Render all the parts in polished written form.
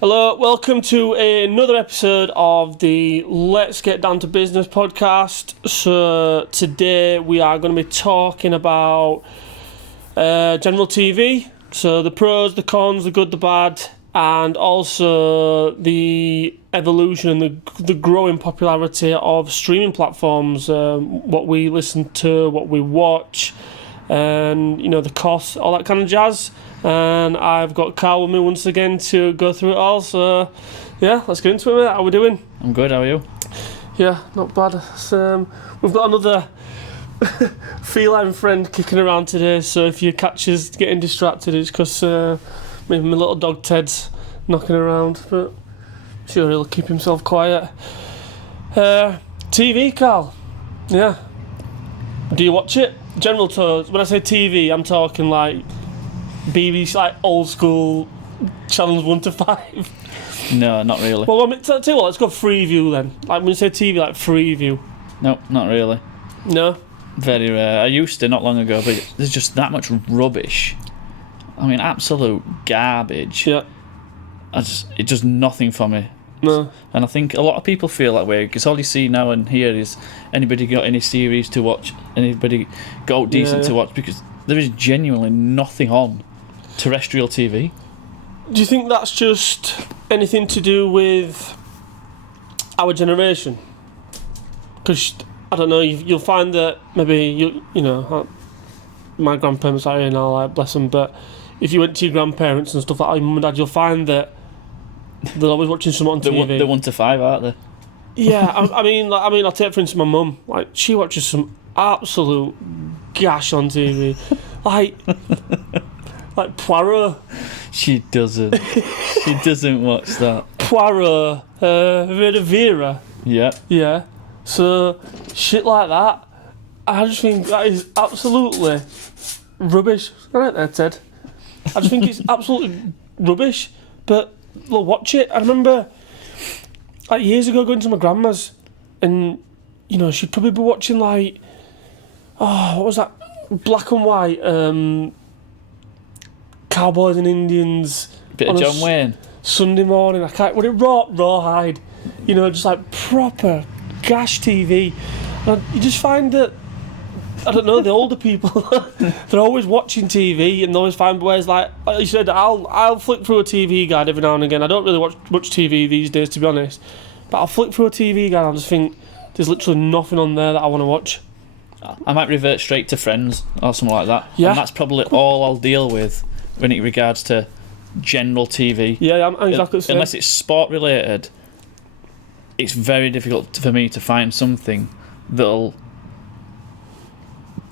Hello, welcome to another episode of the Let's Get Down to Business podcast. So today we are going to be talking about general TV. So the pros, the cons, the good, the bad, and also the evolution and the growing popularity of streaming platforms. What we listen to, what we watch, and the costs, all that kind of jazz. And I've got Carl with me once again to go through it all. So yeah, let's get into it, mate. How are we doing? I'm good, how are you? Yeah, not bad. We've got another feline friend kicking around today, so if you catch us getting distracted, it's because maybe my little dog Ted's knocking around, but I'm sure he'll keep himself quiet. TV, Carl. Yeah. Do you watch it? General tours. When I say TV, I'm talking like BBC, like old school channels 1 to 5. No, not really. Well, tell you what, let's go Freeview then. Like when you say TV, like Freeview. No, not really. No? Very rare. I used to not long ago, but there's just that much rubbish. I mean, absolute garbage. Yeah. It does nothing for me. No. And I think a lot of people feel that way because all you see now and here is anybody got any series to watch, anybody got decent to watch, because there is genuinely nothing on terrestrial TV. Do you think that's just anything to do with our generation? Because I don't know, you'll find that maybe my grandparents are here now, like, bless them. But if you went to your grandparents and stuff like that, your mum and dad, you'll find that they're always watching something on TV. They're 1 to 5, aren't they? Yeah, I mean, I'll take for instance my mum. Like, she watches some absolute gash on TV, like Poirot. She doesn't. She doesn't watch that. Poirot, have you heard of Vera? Yeah. Yeah. So shit like that, I just think that is absolutely rubbish. All right there, Ted. I just think it's absolutely rubbish. But we'll watch it. I remember like years ago going to my grandma's, and she'd probably be watching like, what was that? Black and white, Cowboys and Indians. Bit of John Wayne. Sunday morning. I can't. Would it rawhide? Just like proper gash TV. And you just find that, I don't know, the older people, they're always watching TV and they always find ways, like you said, I'll flick through a TV guide every now and again. I don't really watch much TV these days, to be honest, but I'll flick through a TV guide and I just think there's literally nothing on there that I want to watch. I might revert straight to Friends or something like that. Yeah. And that's probably all I'll deal with when it regards to general TV. Yeah, I'm exactly the same. Unless it's sport related, it's very difficult for me to find something that'll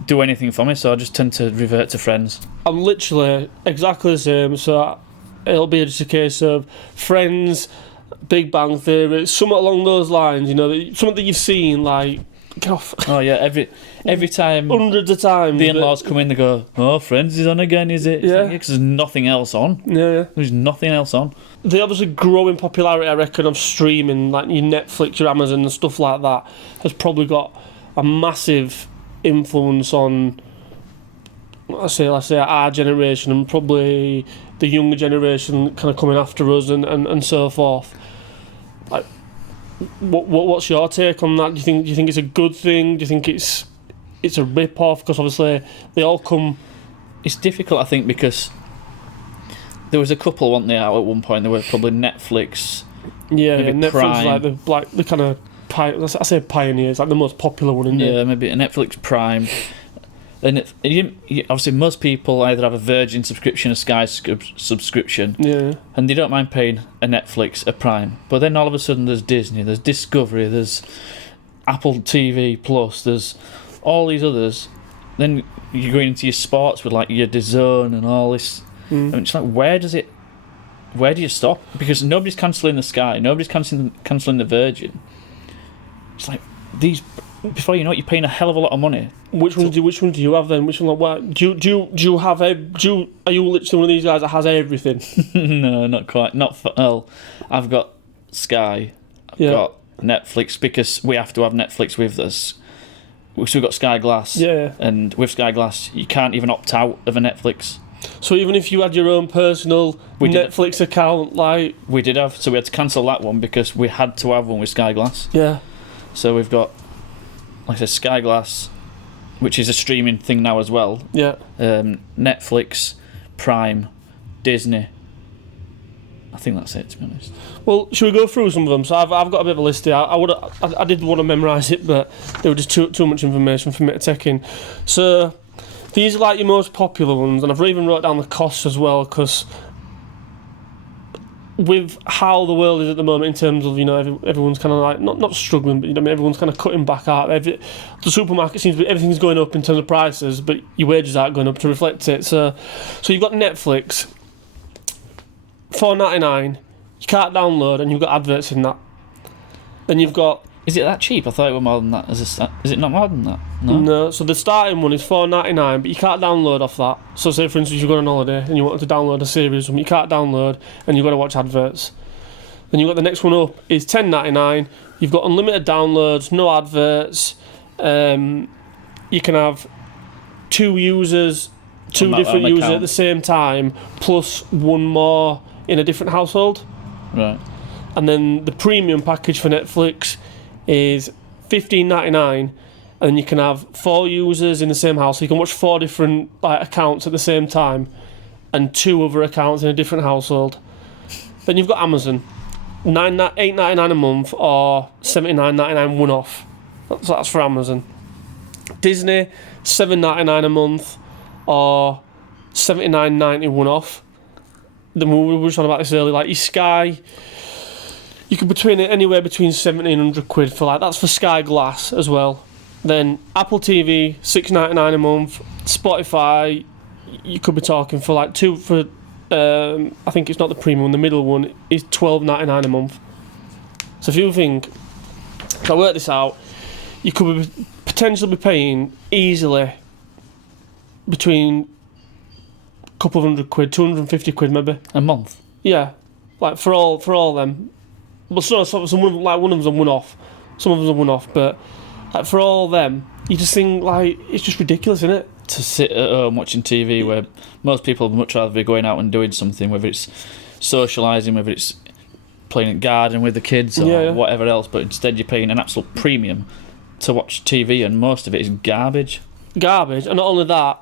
do anything for me, so I just tend to revert to Friends. I'm literally exactly the same, so it'll be just a case of Friends, Big Bang Theory, something along those lines, something that you've seen, like, get off. Oh yeah, every time hundreds of times the in-laws come in, they go, "Oh, Friends is on again, is it?" Yeah, because there's nothing else on. Yeah. There's nothing else on. The obviously growing popularity, I reckon, of streaming, like your Netflix, your Amazon and stuff like that, has probably got a massive influence on, let's say our generation and probably the younger generation kind of coming after us and so forth. Like, what's your take on that? Do you think it's a good thing? Do you think it's a rip off? Because obviously they all come. It's difficult, I think, because there was a couple, weren't they, out at one point? There were probably Netflix. Yeah, maybe Netflix Prime. is like the kind of I say pioneers, like the most popular one, isn't it? Yeah, maybe a Netflix Prime. And obviously most people either have a Virgin subscription, a Sky subscription, and they don't mind paying a Netflix, a Prime. But then all of a sudden there's Disney, there's Discovery, there's Apple TV Plus, there's all these others. Then you're going into your sports with like your DAZN and all this. I mean, it's like, where do you stop? Because nobody's cancelling the Sky, nobody's cancelling the Virgin. It's like these. Before you know it, you're paying a hell of a lot of money. Which one do you have then? Which one? Like, what, do you have? Are you literally one of these guys that has everything? No, not quite. I've got Sky. I've got Netflix, because we have to have Netflix with us. So we've got Sky Glass. Yeah. And with Sky Glass, you can't even opt out of a Netflix. So even if you had your own personal Netflix account, like... We did have, so we had to cancel that one because we had to have one with Sky Glass. Yeah. So we've got, like I said, Sky Glass, which is a streaming thing now as well. Yeah. Netflix, Prime, Disney. I think that's it, to be honest. Well, should we go through some of them? So I've got a bit of a list here. I did want to memorise it, but there was just too much information for me to take in. So these are like your most popular ones, and I've even wrote down the costs as well, because with how the world is at the moment in terms of, you know, everyone's kind of like not struggling, but you know, I mean, everyone's kind of cutting back out. The supermarket seems to be, everything's going up in terms of prices, but your wages aren't going up to reflect it. So you've got Netflix, $4.99. You can't download, and you've got adverts in that. Then you've got... Is it that cheap? I thought it was more than that. Is it not more than that? No. So the starting one is $4.99, but you can't download off that. So say, for instance, you've gone on holiday and you wanted to download a series, you can't download, and you've got to watch adverts. Then you've got the next one up is $10.99. You've got unlimited downloads, no adverts. You can have two different users at the same time, plus one more in a different household. Right. And then the premium package for Netflix is $15.99, and you can have 4 users in the same house. So you can watch 4 different accounts at the same time, and 2 other accounts in a different household. Then you've got Amazon, $8.99 a month or $79.99 one off. That's for Amazon. Disney, $7.99 a month or $79.90 one off. Then we were talking about this earlier, like your Sky, you could anywhere between 70 and 100 quid for that's for Sky Glass as well. Then Apple TV, $6.99 a month. Spotify, you could be talking for I think it's not the premium one, the middle one is $12.99 a month. So if you think, if I work this out, you could potentially be paying easily between a couple of hundred quid, 250 quid maybe. A month? Yeah, like for all them. Well, some one of them's a one-off, some of them's a one-off, but for all them, you just think it's just ridiculous, isn't it? To sit at home watching TV where most people would much rather be going out and doing something, whether it's socialising, whether it's playing at garden with the kids or whatever else, but instead you're paying an absolute premium to watch TV, and most of it is garbage. Garbage, and not only that,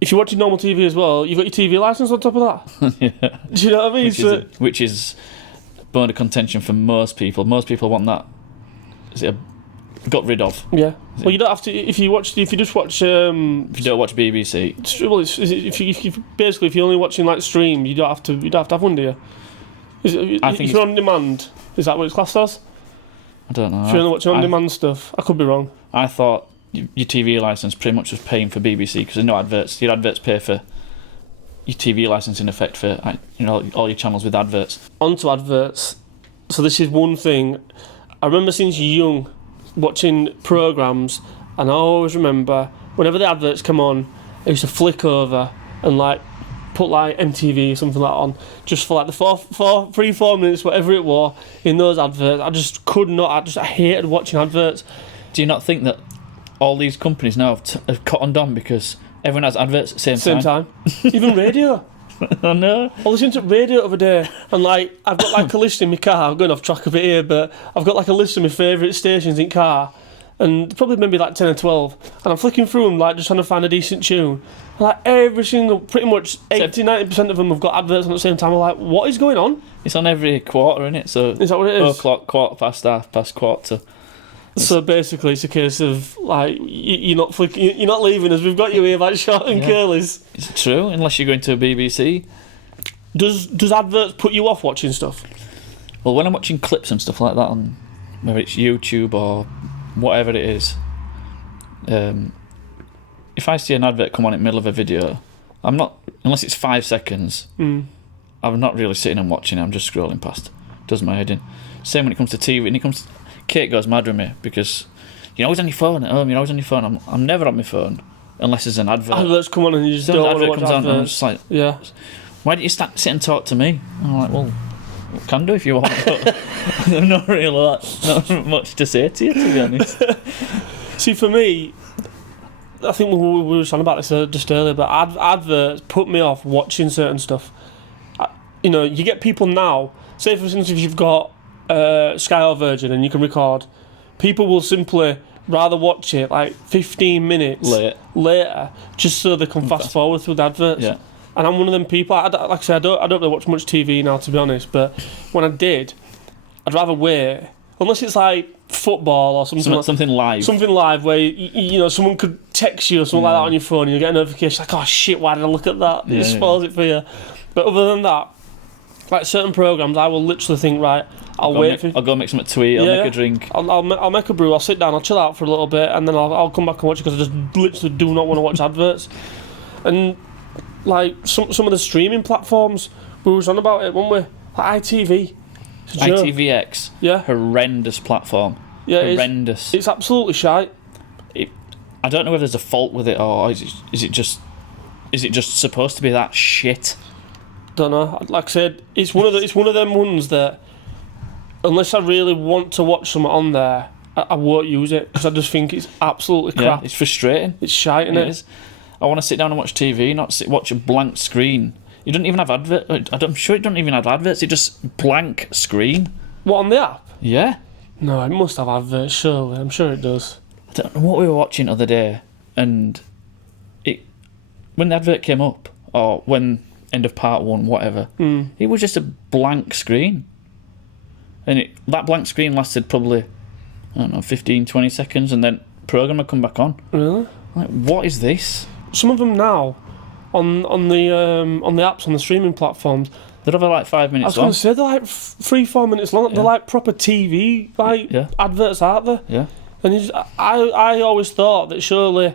if you're watching normal TV as well, you've got your TV licence on top of that. Yeah. Do you know what I mean? Which is bone of contention for most people. Most people want that. Got rid of. Yeah. Well, you don't have to. If you just watch. If you don't watch BBC. Well, if you're only watching stream, you don't have to have one, do you? If you're on demand, is that what it's classed as? I don't know. If you're only watching on demand stuff, I could be wrong. I thought your TV licence pretty much was paying for BBC because there's no adverts. Your adverts pay for your TV licence in effect for all your channels with adverts. Onto adverts. So this is one thing I remember since young, watching programmes, and I always remember whenever the adverts come on, I used to flick over and put MTV or something like that on, just for the 4 minutes, whatever it was, in those adverts. I just could not. I hated watching adverts. Do you not think that all these companies now have cottoned on because everyone has adverts at the same time? Even radio. I know. I listened to radio the other day, and I've got a list in my car. I'm going off track of it here, but I've got a list of my favourite stations in car, and probably maybe 10 or 12, and I'm flicking through them just trying to find a decent tune. Every single, pretty much 80-90% of them have got adverts on at the same time. I'm like, what is going on? It's on every quarter, isn't it? So is that what it is? O'clock, quarter past, half past, quarter. So basically, it's a case of you're not flicking, you're not leaving us. We've got you here, short and curlies. It's true, unless you're going to a BBC. Does adverts put you off watching stuff? Well, when I'm watching clips and stuff like that on whether it's YouTube or whatever it is, if I see an advert come on in the middle of a video, I'm not, unless it's 5 seconds. I'm not really sitting and watching it. I'm just scrolling past. Does my head in. Same when it comes to TV. When it comes to, Kate goes mad with me because you're always on your phone at home. You're always on your phone. I'm never on my phone unless there's an advert. Adverts come on and you just don't want to watch adverts. I'm just like, yeah. Why don't you sit and talk to me? I'm like, well, can do if you want. But I'm not really not much to say to you, to be honest. See, for me, I think we were talking about this just earlier, but adverts put me off watching certain stuff. You know, you get people now, say for instance if you've got Sky or Virgin and you can record, people will simply rather watch it like 15 minutes later just so they can fast forward through the adverts. Yeah. And I'm one of them people, like I say, I don't really watch much TV now, to be honest, but when I did, I'd rather wait, unless it's like football or something live. Something live where, you know, someone could text you or something like that on your phone and you get a notification like, oh shit, why did I look at that? It spoils it for you. But other than that, like certain programmes, I will literally think, right, I'll go make something to eat, I'll make a drink. I'll make a brew, I'll sit down, I'll chill out for a little bit, and then I'll come back and watch it because I just literally do not want to watch adverts. And like some of the streaming platforms, we were on about it, weren't we? Like ITV. ITVX. Yeah. Horrendous platform. Yeah, horrendous. It's absolutely shite. I don't know whether there's a fault with it or is it just supposed to be that shit? Don't know. Like I said, it's one of them ones that unless I really want to watch something on there, I won't use it because I just think it's absolutely crap. Yeah, it's frustrating. It's shite, isn't it? Is. I want to sit down and watch TV, not watch a blank screen. You don't even have adverts. I'm sure it don't even have adverts. It just blank screen. What, on the app? Yeah. No, it must have adverts, surely. I'm sure it does. I don't know what we were watching the other day, and when the advert came up, or when end of part 1, whatever, it was just a blank screen. And that blank screen lasted probably, I don't know, 15, 20 seconds, and then programme would come back on. Really? Like, what is this? Some of them now, on the apps, on the streaming platforms, they're over like 5 minutes long. I was going to say, they're like 3-4 minutes long. Yeah. They're like proper TV adverts, aren't they? Yeah. And I always thought that surely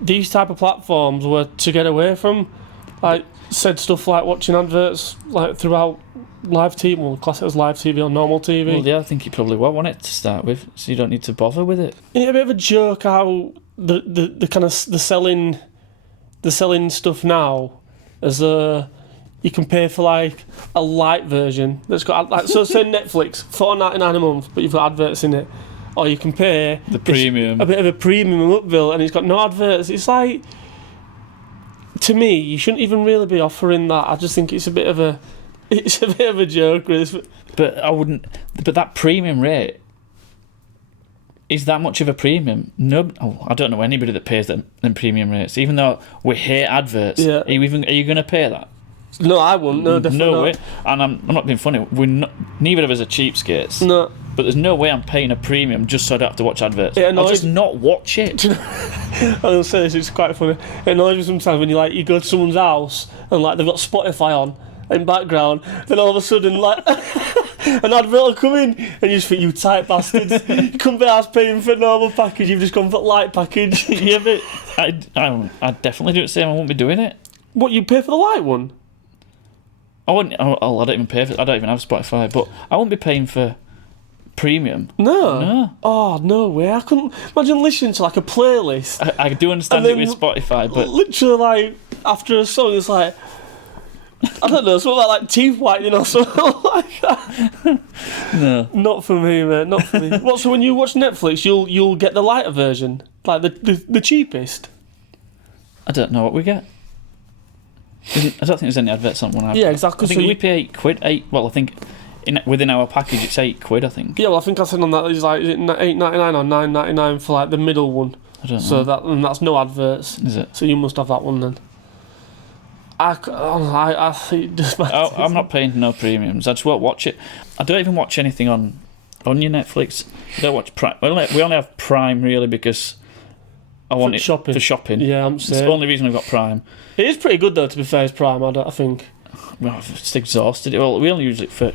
these type of platforms were to get away from, like, said stuff like watching adverts like throughout live TV, well, class it as live TV or normal TV. Well, yeah, I think you probably will want it to start with, so you don't need to bother with it. Isn't it a bit of a joke how the kind of the selling stuff now as you can pay for like a light version that's got like, so say Netflix $4.99 a month, but you've got adverts in it, or you can pay the premium, a bit of a premium up bill, and it's got no adverts. It's like, to me, you shouldn't even really be offering that. I just think it's a bit of a joke, really. But I wouldn't. But that premium rate is that much of a premium? No, I don't know anybody that pays them premium rates. Even though we hate adverts, yeah. Are you going to pay that? No, I wouldn't. No, definitely no way. not. And I'm not being funny. Neither of us are cheapskates. No. But there's no way I'm paying a premium just so I don't have to watch adverts. I'll just not watch it. I'll say this, it's quite funny. It annoys me sometimes when you go to someone's house and like they've got Spotify on in background, then all of a sudden like an advert will come in and you just think, you tight bastards. You couldn't be asked paying for a normal package, you've just gone for light package. Yeah, but I'd definitely do the same. I won't be doing it. What, you pay for the light one? I wouldn't. I don't even pay for. I don't even have Spotify, but I won't be paying for premium. No. Oh, no way. I couldn't imagine listening to like a playlist. I do understand it with Spotify, but literally like after a song, it's like, I don't know, something like teeth whitening or something like that. No, not for me, mate. Not for me. What? So when you watch Netflix, you'll get the lighter version, like the cheapest. I don't know what we get. I don't think there's any adverts on one. Yeah, exactly. I think we pay £8. Well, I think within our package it's £8. I think. Yeah, well, I think I said on that, it's like, is it $8.99 or $9.99 for like the middle one? I don't know. So that's no adverts. Is it? So you must have that one then. I think it does matter. I'm not paying no premiums. I just won't watch it. I don't even watch anything on your Netflix. I don't watch Prime. We only have Prime really because I want it for shopping. Yeah, I'm saying. saying. It's the only reason I've got Prime. It is pretty good though, to be fair, it's Prime, I think. Well, I've just exhausted it. Well, we only use it for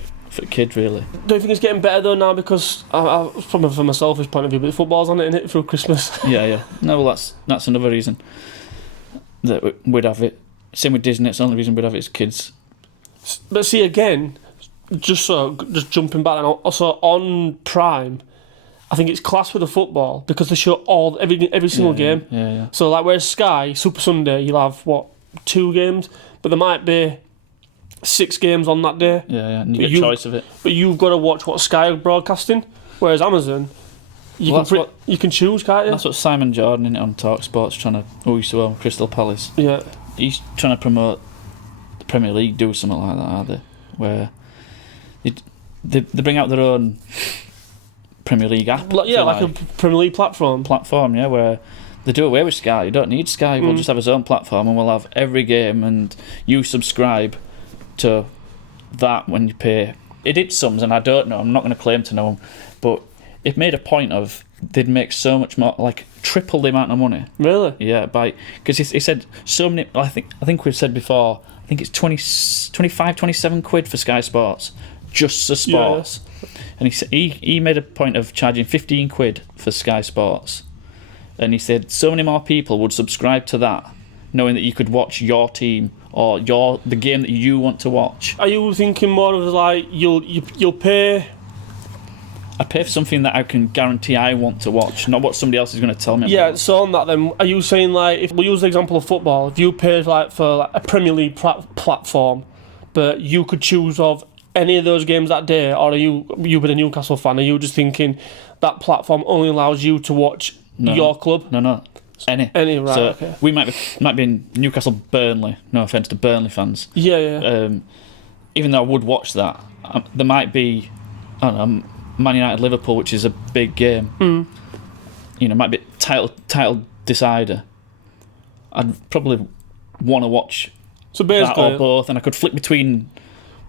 kids really. Do you think it's getting better though now, because probably from a selfish point of view, but the football's on it, innit, through Christmas? Yeah. No, well that's another reason that we'd have it. Same with Disney, it's the only reason we'd have it as kids. But see, again, just jumping back, and also on Prime, I think it's class with the football because they show every single game. Yeah. So like, whereas Sky Super Sunday, you'll have 2 games, but there might be 6 games on that day. Yeah, and you get a choice of it. But you've got to watch what Sky are broadcasting. Whereas Amazon, you can choose, can't you? That's what Simon Jordan in it on TalkSport's trying to. Who used to own Crystal Palace. Yeah. He's trying to promote the Premier League. Do something like that, are they? Where they bring out their own Premier League app. Yeah, like a Premier League platform. Yeah, where they do away with Sky. You don't need Sky. We'll just have his own platform, and we'll have every game, and you subscribe to that when you pay. It did sums, and I don't know. I'm not going to claim to know them, but it made a point of they'd make so much more, like triple the amount of money. Really? Yeah, because he said so many. I think we've said before. I think it's 25, 27 quid for Sky Sports, just for sports. Yeah. And he made a point of charging 15 quid for Sky Sports, and he said so many more people would subscribe to that, knowing that you could watch your team or the game that you want to watch. Are you thinking more of like you'll pay? I pay for something that I can guarantee I want to watch, not what somebody else is going to tell me. Yeah, so on that then, are you saying like, if we'll use the example of football, if you paid like for like a Premier League platform, but you could choose of any of those games that day, or are you with a Newcastle fan, are you just thinking that platform only allows you to watch your club? No. Any, right, so okay. We might be in Newcastle Burnley, no offence to Burnley fans. Yeah. Even though I would watch that, there might be, I don't know, Man United Liverpool, which is a big game. You know, might be title decider. I'd probably want to watch that or both, and I could flick between.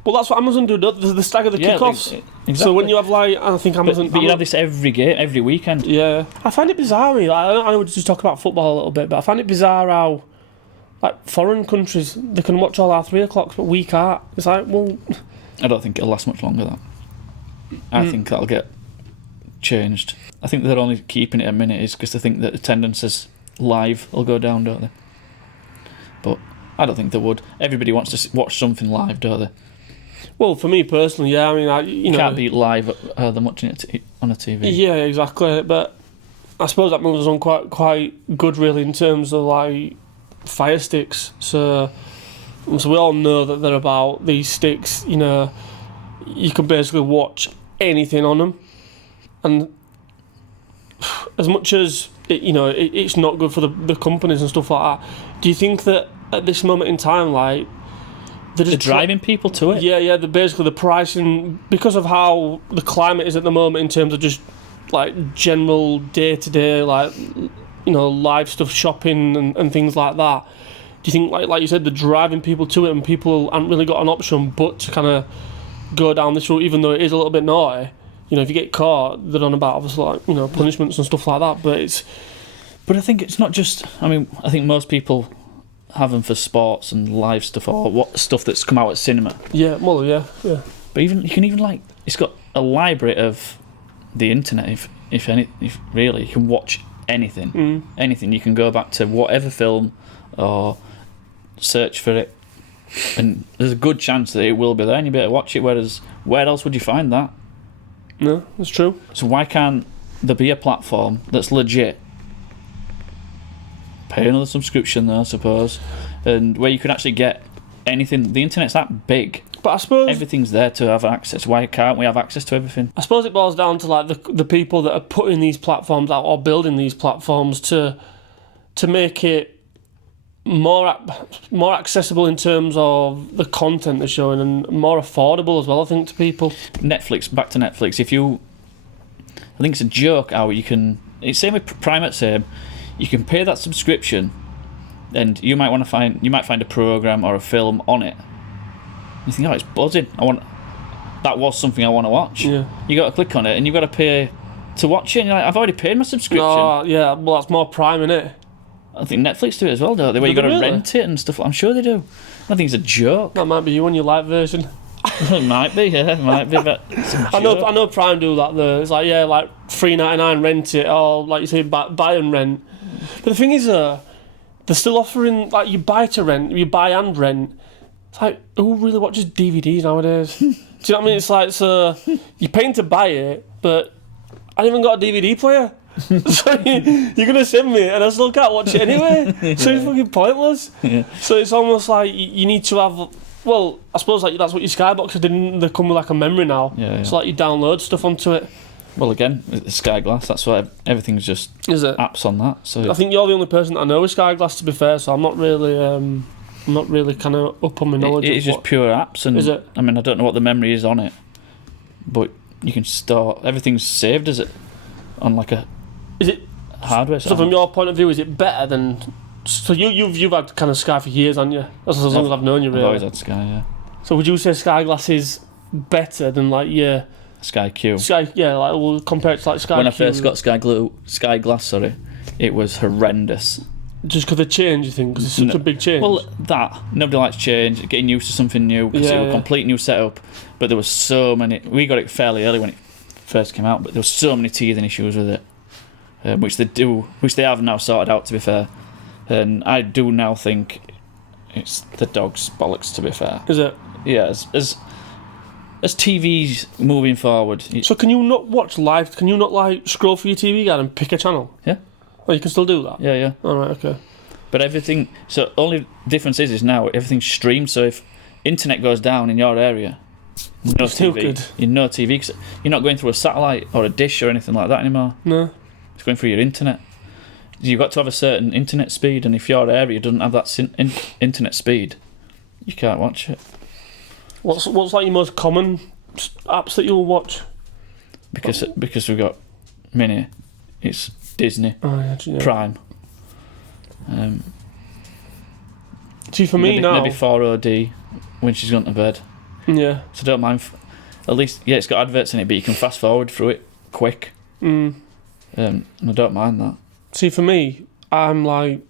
Well, that's what Amazon do. The stagger the kickoffs. Exactly. So when you have like, I think Amazon. But you have this every game, every weekend. Yeah, I find it bizarre. Like, I would just talk about football a little bit, but I find it bizarre how, like, foreign countries they can watch all our 3 o'clocks, but we can't. It's like, well, I don't think it'll last much longer. That. I think that'll get changed. I think they're only keeping it a minute is because they think that attendance is live will go down, don't they? But I don't think they would. Everybody wants to watch something live, don't they? Well, for me personally, yeah. I mean, you can't beat live than watching it on a TV. Yeah, exactly. But I suppose that moves us on quite good, really, in terms of like Fire Sticks. So we all know that they're about these sticks. You know, you can basically watch anything on them, and as much as it's not good for the companies and stuff like that, do you think that at this moment in time, like, they're driving people to it? Yeah, basically the pricing, because of how the climate is at the moment in terms of just like general day-to-day, like, live stuff, shopping and things like that, do you think, like you said, they're driving people to it and people haven't really got an option but to kind of go down this route, even though it is a little bit naughty? If you get caught, they're on about obviously like punishments and stuff like that. But I think it's not just. I mean, I think most people have them for sports and live stuff or what stuff that's come out at cinema. Yeah, well, yeah. But you can even like, it's got a library of the internet. If really, you can watch anything. Anything. You can go back to whatever film or search for it, and there's a good chance that it will be there, and you better watch it. Whereas, where else would you find that? No, that's true. So why can't there be a platform that's legit? Pay another subscription there, I suppose, and where you can actually get anything. The internet's that big, but I suppose everything's there to have access. Why can't we have access to everything? I suppose it boils down to like the people that are putting these platforms out or building these platforms to make it more accessible in terms of the content they're showing, and more affordable as well, I think, to people. Netflix, back to Netflix. I think it's a joke how you can. It's same with Prime at same. You can pay that subscription, and you might find a program or a film on it. You think, oh, it's buzzing. That was something I want to watch. Yeah. You got to click on it, and you've got to pay to watch it. And you're like, I've already paid my subscription. Oh, yeah. Well, that's more Prime, innit? I think Netflix do it as well, don't they? Where you got to rent it and stuff. I'm sure they do. I think it's a joke. That might be you on your light version. It might be, yeah, it might be. But I know Prime do that though. It's like, yeah, like $3.99 rent it, or like you say, buy and rent. But the thing is, they're still offering like you buy and rent. It's like, who really watches DVDs nowadays? Do you know what I mean? It's like, so you're paying to buy it, but I haven't even got a DVD player. So you're going to send me and I still can't watch it anyway. Yeah. So it's fucking pointless. Yeah. So it's almost like you need to have, well, I suppose like that's what your Skyboxes didn't. They come with like a memory now. Yeah. So like you download stuff onto it. Well, again, the Sky Glass. That's why everything's just Is it? apps on that. So I think you're the only person that I know with Sky Glass, to be fair. So I'm not really kind of up on my knowledge. It's just pure apps, and is it? I mean, I don't know what the memory is on it, but you can store everything's saved. Is it on like a? Is it hardware? So from your point of view, is it better than? So you've had kind of Sky for years, haven't you? That's as long as I've known you, really. I've always had Sky, yeah. So would you say Sky Glass is better than like Sky Q? Sky, yeah, like well, compared to like Sky. When I Q, first got Sky Glass, sorry, it was horrendous. Just because of change, you think? Because it's such a big change. Well, that nobody likes change, getting used to something new because it was a complete new setup. But there was so many. We got it fairly early when it first came out, but there was so many teething issues with it, which they have now sorted out. To be fair, and I do now think it's the dog's bollocks. To be fair, is it? Yeah, as TV's moving forward. So can you not watch live? Can you not like scroll through your TV guide and pick a channel? Yeah. Oh, you can still do that? Yeah. All right, okay. But everything... So only difference is now everything's streamed, so if internet goes down in your area, no it's still TV. good. No TV, because you're not going through a satellite or a dish or anything like that anymore. No. It's going through your internet. You've got to have a certain internet speed, and if your area doesn't have that internet speed, you can't watch it. What's like your most common apps that you'll watch? Because we've got Mini, it's Disney, Prime. See, for me now, maybe 4OD when she's gone to bed. Yeah. So I don't mind. At least, yeah, it's got adverts in it, but you can fast forward through it quick. And I don't mind that. See, for me, I'm like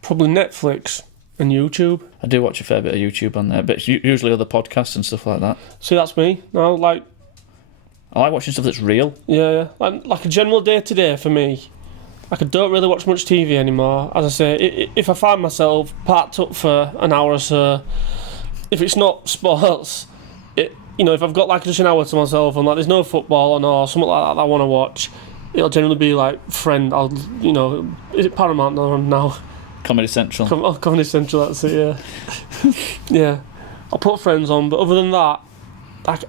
probably Netflix and YouTube. I do watch a fair bit of YouTube on there, but it's usually other podcasts and stuff like that. See, that's me. No, like I like watching stuff that's real. Yeah. Like a general day to day for me. Like I don't really watch much TV anymore. As I say, if I find myself parked up for an hour or so, if it's not sports, if I've got like just an hour to myself and like there's no football on or something like that I want to watch, it'll generally be like Friend. Is it Paramount now? Comedy Central. Comedy Central, that's it, yeah. Yeah. I'll put Friends on, but other than that,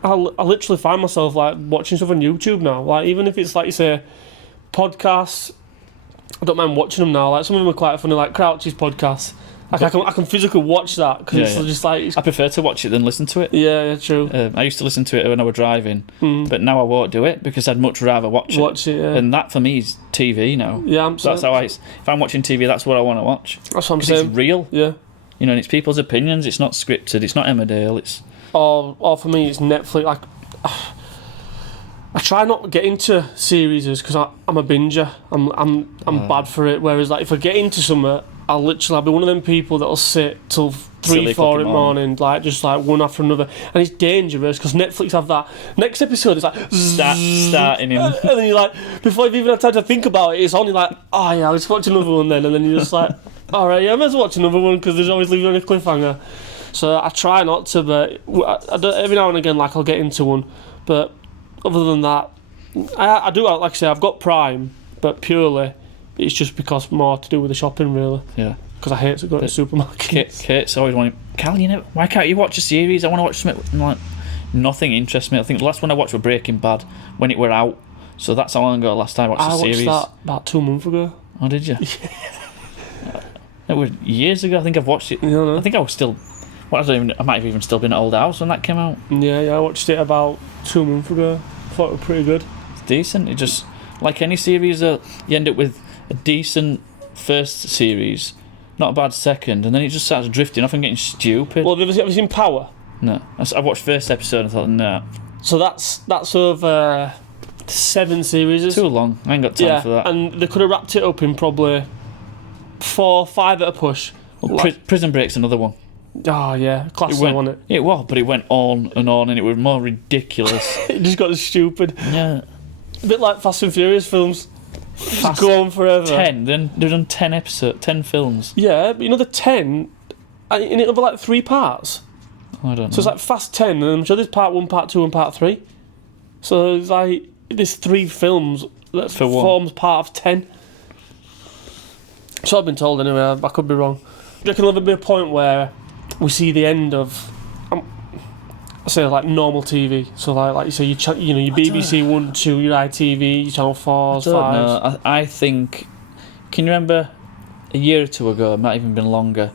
I literally find myself like watching stuff on YouTube now. Like even if it's like you say, podcasts, I don't mind watching them now. Like some of them are quite funny, like Crouch's podcast. Like I can physically watch that because it's just like... I prefer to watch it than listen to it. Yeah, true. I used to listen to it when I was driving, but now I won't do it because I'd much rather watch it. Yeah. And that for me is TV now. Yeah, that's how if I'm watching TV, that's what I want to watch. That's what I'm saying. It's real. Yeah. And it's people's opinions. It's not scripted. It's not Emmerdale. It's... Or for me, it's Netflix. Like, I try not to get into series because I'm a binger. I'm bad for it. Whereas like if I get into something, I'll be one of them people that'll sit till 3-4 in the morning, like just like one after another, and it's dangerous because Netflix have that next episode. It's like starting in, and then you're like, before you've even had time to think about it, it's only like, oh yeah, let's watch another one then, and then you're just like, all right, yeah, let's watch another one because there's always leaving on a cliffhanger. So I try not to, but I don't, every now and again, like I'll get into one, but other than that, I do, like I say, I've got Prime, but purely it's just because more to do with the shopping, really. Yeah. Because I hate to go to the supermarket. Kate's always wanting, Cal, why can't you watch a series? I want to watch something. And like, nothing interests me. I think the last one I watched was Breaking Bad when it were out. So that's how long ago last time I watched the series. I watched that about 2 months ago. Oh, did you? It was years ago. I think I've watched it. No. I think I was still... I might have even still been at Old House when that came out. Yeah, I watched it about 2 months ago. I thought it was pretty good. It's decent. It just... Like any series, you end up with a decent first series, not a bad second, and then it just starts drifting off and getting stupid. Well, have you seen Power? No. I watched first episode and I thought, no. So that's over 7 series. Too long. I ain't got time for that. And they could have wrapped it up in probably 4 or 5 at a push. Well, Prison Break's another one. Oh yeah, classic, wasn't it? It was, but it went on, and it was more ridiculous. It just got stupid. Yeah. A bit like Fast and Furious films. Just go on forever. 10. Then they've done 10 films. Yeah, but the 10, and it'll be like 3 parts. I don't know. So it's like Fast 10, and I'm sure there's part 1, part 2, and part 3. So it's like there's 3 films that forms part of 10. So I've been told anyway. I could be wrong. Do you reckon there'll be a point where we see the end of? I say like normal TV. So like you say your your BBC One, Two, your ITV, your Channel 4s, 5s. No, I think. Can you remember a year or two ago? It might have even been longer.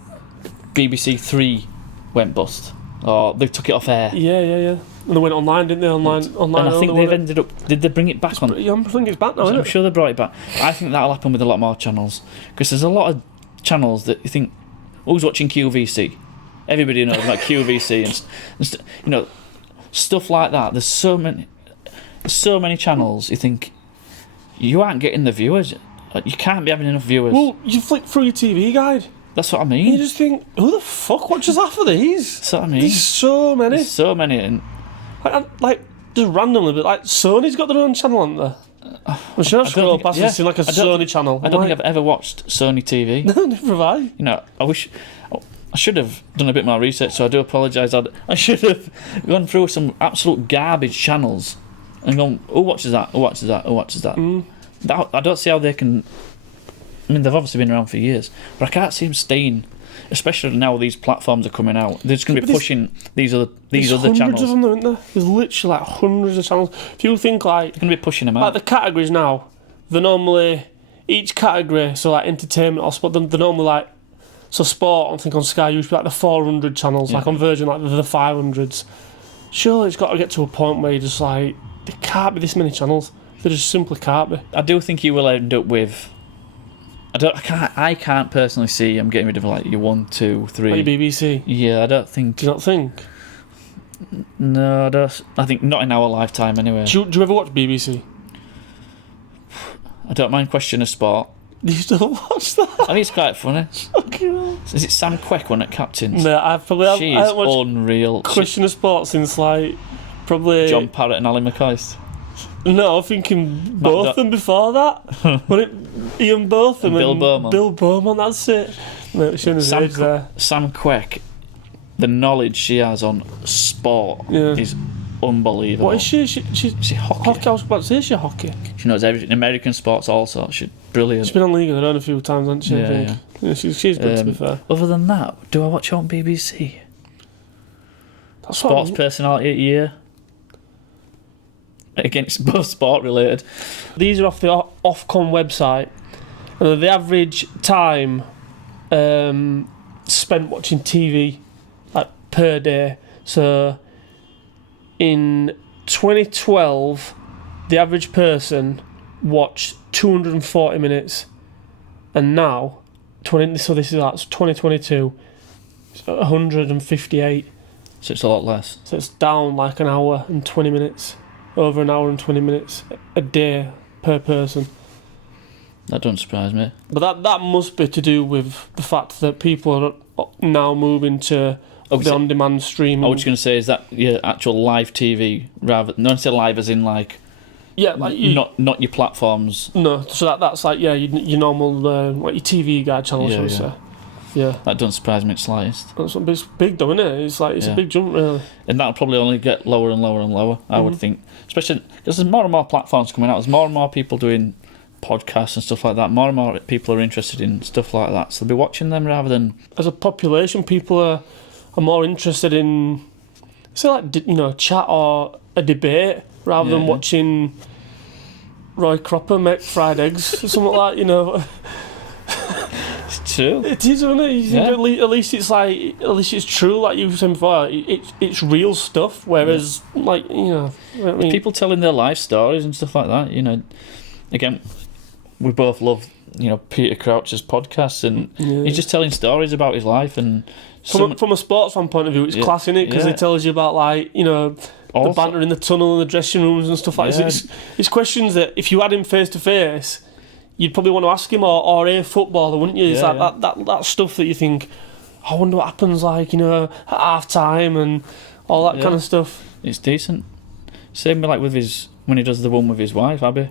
BBC Three went bust, or they took it off air. Yeah. And they went online, didn't they? Online. And I think they've ended up. Did they bring it back on? Yeah, I think it's back now. I'm sure they brought it back. I think that'll happen with a lot more channels, because there's a lot of channels that you think, who's watching QVC? Everybody knows about QVC and stuff like that. There's so many channels. You think you aren't getting the viewers. You can't be having enough viewers. Well, you flick through your TV guide. That's what I mean. You just think, who the fuck watches half of these? That's what I mean. There's so many. And like just randomly, but like Sony's got their own channel on there. I'm sure I scroll past and see like a Sony channel. I don't think I've ever watched Sony TV. No, never have I. You know, I should have done a bit more research, so I do apologise. I should have gone through some absolute garbage channels and gone, who watches that? Who watches that? Who watches that? I don't see how they can. I mean, they've obviously been around for years, but I can't see them staying. Especially now these platforms are coming out, they're just going to be pushing these other channels. Hundreds of them, aren't there? There's literally like hundreds of channels. If you think like they're going to be pushing them out. Like the categories now, they're normally each category. So like entertainment or sport, they're normally like sport. I think on Sky used to be like the 400 channels, like on Virgin like the 500s. Surely it's got to get to a point where you're just like, there can't be this many channels. There just simply can't be. I do think you will end up with. I can't personally see I'm getting rid of like your 1, 2, 3. Like your BBC? Yeah, I don't think. Do you not think? No, I don't. I think not in our lifetime anyway. Do you ever watch BBC? I don't mind Question of Sport. Do you still watch that? I think it's quite funny. Okay. Is it Sam Quek one at Captains? No, I haven't watched unreal. Question of Sport since like probably John Parrott and Ali McCoist. No, I'm thinking both of them before that. Ian Botham and Bill Bowman, that's it. Mate, showing his age there. Sam Quek, the knowledge she has on sport is unbelievable. What is she? She's hockey. I was about to say she's hockey. She knows everything. American sports also. She's brilliant. She's been on League of Her Own a few times, hasn't she? Yeah. She's good, to be fair. Other than that, do I watch on BBC? That's Sports personality at year. Again, it's both sport related. These are off the Ofcom website. The average time spent watching TV like per day. So in 2012, the average person watched 240 minutes, and now so this is like 2022, it's 158. So it's a lot less. So it's down like an hour and 20 minutes. Over an hour and 20 minutes a day per person. That doesn't surprise me. But that must be to do with the fact that people are now moving to the on-demand streaming. I was going to say, is that your actual live TV rather? Not say live as in like. Yeah, like not your platforms. No, so that's like your normal like your TV guide channel, shall we say. Yeah. That doesn't surprise me in the slightest. It's big though, isn't it? It's like it's a big jump, really. And that'll probably only get lower and lower and lower, I would think. Especially because there's more and more platforms coming out. There's more and more people doing podcasts and stuff like that. More and more people are interested in stuff like that. So they'll be watching them rather than. As a population, people are more interested in, say, like chat or a debate rather than watching Roy Cropper make fried eggs or something like that. It's true. It is, isn't it? At least it's true. Like you said before, it's real stuff. Whereas, like people telling their life stories and stuff like that. Again, we both love Peter Crouch's podcasts, and he's just telling stories about his life. And from a sports fan point of view, it's class, innit? Because it tells you about the banter in the tunnel and the dressing rooms and stuff like that. It's questions that if you had him face to face, you'd probably want to ask him, or a footballer, wouldn't you? It's that stuff that you think, I wonder what happens at half time and all that kind of stuff. It's decent. Same with when he does the one with his wife, Abby.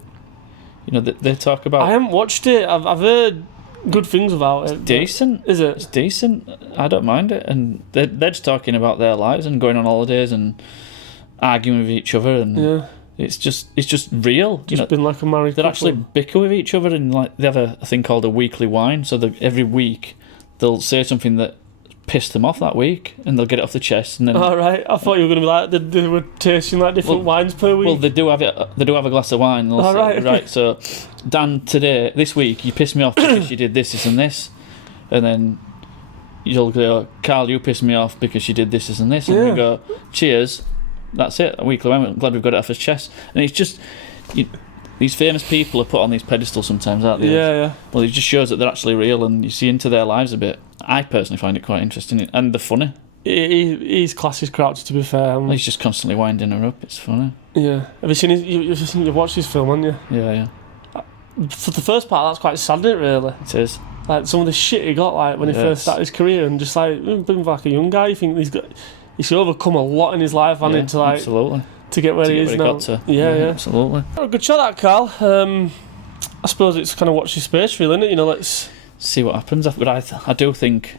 They talk about. I haven't watched it. I've heard good things about it. It's decent. Is it? It's decent. I don't mind it. And they're just talking about their lives and going on holidays and arguing with each other, and it's just real. Just been like a married couple. Actually bicker with each other, and they have a thing called a weekly wine. So every week they'll say something that piss them off that week, and they'll get it off the chest, and then. All right, I thought you were going to be like they were tasting like different wines per week. Well, they do have it. They do have a glass of wine. All right, okay. Right. So, Dan, this week, you pissed me off because you did this and this, and then you'll go, Carl, you pissed me off because you did this and this, and we go, cheers. That's it. A weekly wine. I'm glad we've got it off his chest, and it's just. These famous people are put on these pedestals sometimes, aren't they? Yeah. Well, it just shows that they're actually real, and you see into their lives a bit. I personally find it quite interesting, and they're funny. He's classy Crouch, to be fair. Well, he's just constantly winding her up. It's funny. Yeah. Have you seen you've watched his film, haven't you? Yeah. For the first part, that's quite sad, isn't it, really? It is. Like, some of the shit he got, like, when he first started his career, and just, like, being like a young guy, you think he's overcome a lot in his life, hasn't he, to, like... Absolutely. To get where he is now. Yeah. Absolutely. Oh, good shot, that, Carl. I suppose it's kind of watch your space, really, isn't it? You know, let's see what happens. But I do think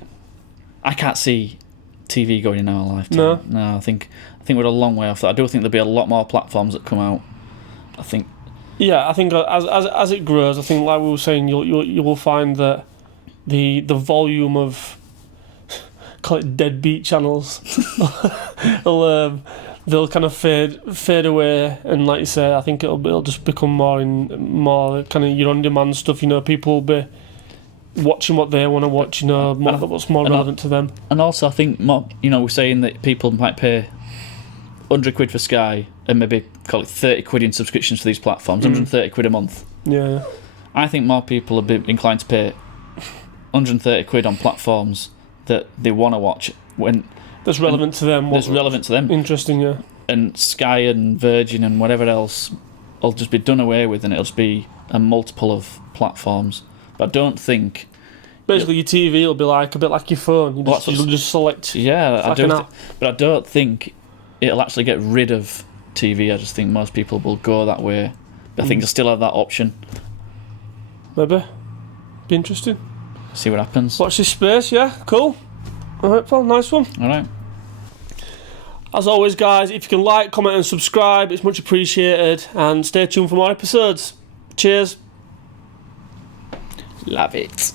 I can't see TV going in our lifetime. No, I think we're a long way off that. I do think there'll be a lot more platforms that come out. I think. Yeah, I think as it grows, I think, like we were saying, you will find that the volume of call it deadbeat channels they'll kind of fade away, and like you say, I think it'll just become more kind of your on-demand stuff. You know, people will be watching what they want to watch. You know, what's more relevant to them. And also, I think more, we're saying that people might pay £100 for Sky and maybe call it 30 quid in subscriptions for these platforms, 130 quid a month. Yeah. I think more people are inclined to pay 130 quid on platforms that they want to watch when. That's relevant to them. That's relevant to them. Interesting, yeah. And Sky and Virgin and whatever else will just be done away with, and it'll just be a multiple of platforms. But I don't think. Basically, your TV will be like a bit like your phone. You'll just select. Yeah, but I don't think it'll actually get rid of TV. I just think most people will go that way. But I think they'll still have that option. Maybe. Be interesting. See what happens. Watch this space, yeah? Cool. Alright, Paul, nice one. Alright. As always, guys, if you can like, comment and subscribe, it's much appreciated, and stay tuned for more episodes. Cheers. Love it.